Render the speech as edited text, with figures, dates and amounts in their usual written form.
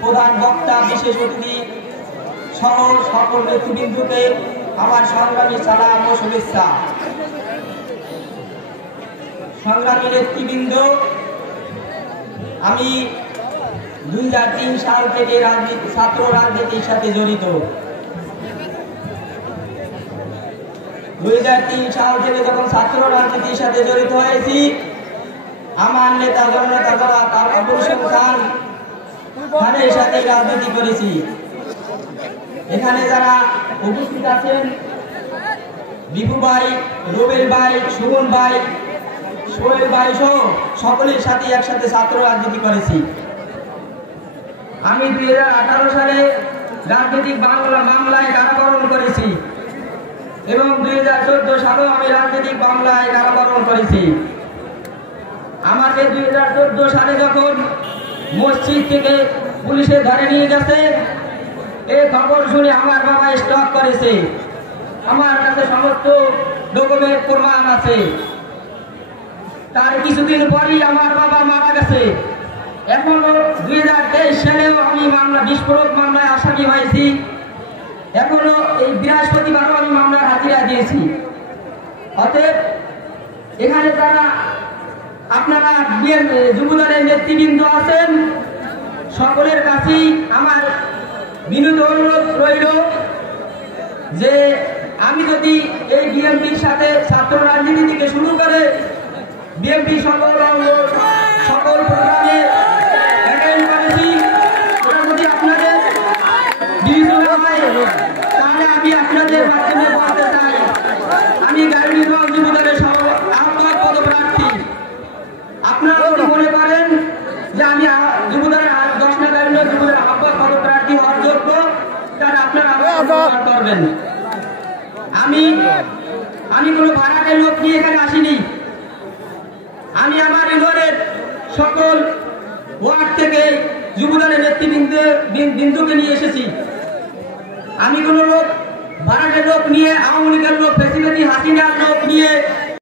প্রধান বক্তা বিশেষ অতিথি সহ সকল নেতৃবৃন্দকে আমার সংগ্রামী সালাম ও শুভেচ্ছা। সংগ্রামী নেতৃবৃন্দ, আমি 2003 সাল থেকে ছাত্র রাজনীতির সাথে জড়িত। 2003 সাল থেকে যখন ছাত্র রাজনীতির সাথে জড়িত হয়েছি, আমার নেতা জননেতা যারা তার অবসর খানের সাথে রাজনীতি করেছি। এখানে যারা উপস্থিত আছেন, বিপু ভাই, রুবেল ভাই, সুমন ভাই, সোহেল ভাই সহ সকলের সাথে একসাথে ছাত্র রাজনীতি করেছি। আমি 2018 সালে রাজনৈতিক মামলায় কারাবরণ করেছি এবং 2014 সালেও আমি রাজনৈতিক মামলায় কারাবরণ করেছি। আমাকে 2014 সালে যখন মসজিদ থেকে পুলিশে ধরে নিয়ে গেছে, এই খবর শুনে আমার বাবা স্টক করেছে। আমার কাছে সমস্ত ডকুমেন্ট প্রমাণ আছে। তার কিছুদিন পরই আমার বাবা মারা গেছে। এখনো 2023 সালেও আমি বিস্ফোরক মামলায় আসামি হয়েছি। এখনো এই বৃহস্পতিবারও আমি মামলার হাজিরা দিয়েছি। অতএব এখানে যারা আপনারা যুবদলের নেতৃবৃন্দ আছেন, সকলের কাছেই আমার বিনীত অনুরোধ রইল যে আমি যদি এই বিএনপির সাথে ছাত্র রাজনীতি থেকে শুরু করে বিএনপি সকল প্রোগ্রামে অ্যাটেন্ড করেছি, ওটা যদি আপনাদের বিবেচনা হয় তাহলে আমি আপনাদের মাধ্যমে বলতে চাই, আমি গাইবান্ধা যুবদলের আহ্বায়ক পদপ্রার্থী। আপনারা যদি মনে করেন যে আমি যুবদলের 10 গাইবান্ধা যুবদলের আহ্বায়ক পদপ্রার্থী হওয়ার যোগ্য, তাহলে আপনারা করবেন। আমি কোনো ভাড়াটের লোক নিয়ে এখানে আসিনি। আমি আমার ইউনিয়নের সকল ওয়ার্ড থেকে যুবদলের নেতৃবৃন্দকে নিয়ে এসেছি। আমি কোনো লোক ভাড়াটের লোক নিয়ে, আওয়ামী লীগের লোক, প্রেসিডেন্ট হাসিনার লোক নিয়ে